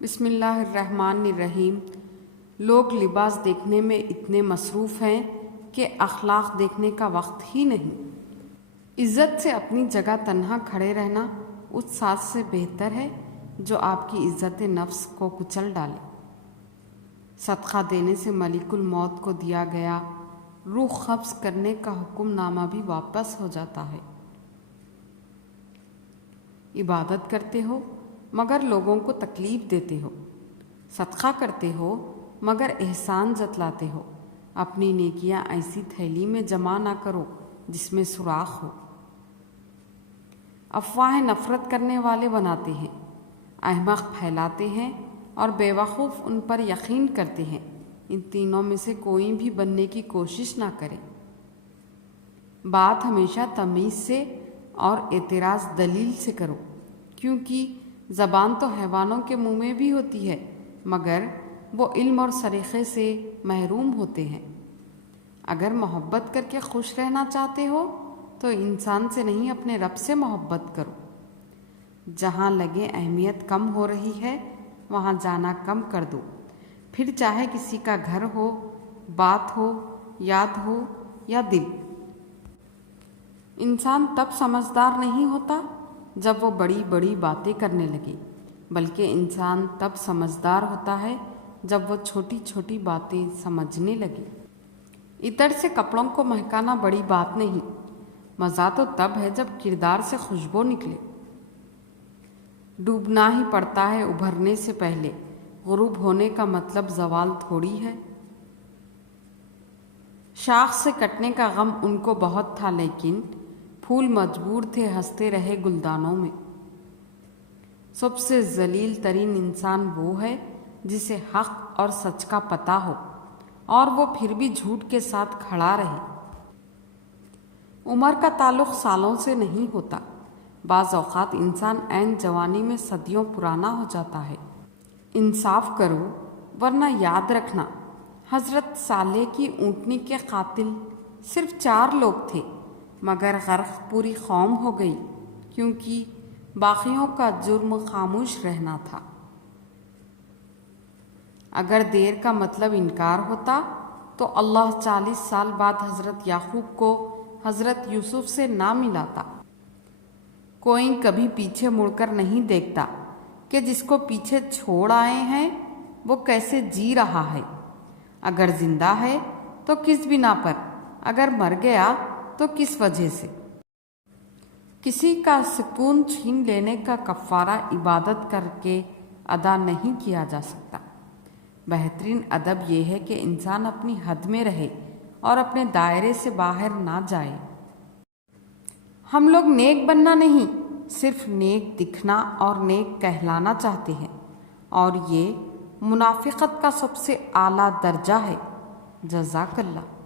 بسم اللہ الرحمن الرحیم۔ لوگ لباس دیکھنے میں اتنے مصروف ہیں کہ اخلاق دیکھنے کا وقت ہی نہیں۔ عزت سے اپنی جگہ تنہا کھڑے رہنا اس ساز سے بہتر ہے جو آپ کی عزت نفس کو کچل ڈالے۔ صدقہ دینے سے ملک الموت کو دیا گیا روح قبض کرنے کا حکم نامہ بھی واپس ہو جاتا ہے۔ عبادت کرتے ہو مگر لوگوں کو تکلیف دیتے ہو، صدقہ کرتے ہو مگر احسان جتلاتے ہو۔ اپنی نیکیاں ایسی تھیلی میں جمع نہ کرو جس میں سوراخ ہو۔ افواہیں نفرت کرنے والے بناتے ہیں، احمق پھیلاتے ہیں اور بے وقوف ان پر یقین کرتے ہیں۔ ان تینوں میں سے کوئی بھی بننے کی کوشش نہ کرے۔ بات ہمیشہ تمیز سے اور اعتراض دلیل سے کرو، کیونکہ زبان تو حیوانوں کے منہ میں بھی ہوتی ہے مگر وہ علم اور سلیقے سے محروم ہوتے ہیں۔ اگر محبت کر کے خوش رہنا چاہتے ہو تو انسان سے نہیں اپنے رب سے محبت کرو۔ جہاں لگے اہمیت کم ہو رہی ہے وہاں جانا کم کر دو، پھر چاہے کسی کا گھر ہو، بات ہو، یاد ہو یا دل۔ انسان تب سمجھدار نہیں ہوتا جب وہ بڑی بڑی باتیں کرنے لگے، بلکہ انسان تب سمجھدار ہوتا ہے جب وہ چھوٹی چھوٹی باتیں سمجھنے لگے۔ عطر سے کپڑوں کو مہکانا بڑی بات نہیں، مزہ تو تب ہے جب کردار سے خوشبو نکلے۔ ڈوبنا ہی پڑتا ہے ابھرنے سے پہلے، غروب ہونے کا مطلب زوال تھوڑی ہے۔ شاخ سے کٹنے کا غم ان کو بہت تھا لیکن پھول مجبور تھے ہنستے رہے گلدانوں میں۔ سب سے ذلیل ترین انسان وہ ہے جسے حق اور سچ کا پتہ ہو اور وہ پھر بھی جھوٹ کے ساتھ کھڑا رہے۔ عمر کا تعلق سالوں سے نہیں ہوتا، بعض اوقات انسان عین جوانی میں صدیوں پرانا ہو جاتا ہے۔ انصاف کرو ورنہ یاد رکھنا حضرت صالح کی اونٹنی کے قاتل صرف 4 لوگ تھے مگر غرق پوری قوم ہو گئی کیونکہ باقیوں کا جرم خاموش رہنا تھا۔ اگر دیر کا مطلب انکار ہوتا تو اللہ 40 سال بعد حضرت یعقوب کو حضرت یوسف سے نہ ملاتا۔ کوئی کبھی پیچھے مڑ کر نہیں دیکھتا کہ جس کو پیچھے چھوڑ آئے ہیں وہ کیسے جی رہا ہے۔ اگر زندہ ہے تو کس بنا پر، اگر مر گیا تو کس وجہ سے۔ کسی کا سکون چھین لینے کا کفارہ عبادت کر کے ادا نہیں کیا جا سکتا۔ بہترین ادب یہ ہے کہ انسان اپنی حد میں رہے اور اپنے دائرے سے باہر نہ جائے۔ ہم لوگ نیک بننا نہیں، صرف نیک دکھنا اور نیک کہلانا چاہتے ہیں، اور یہ منافقت کا سب سے اعلیٰ درجہ ہے۔ جزاک اللہ۔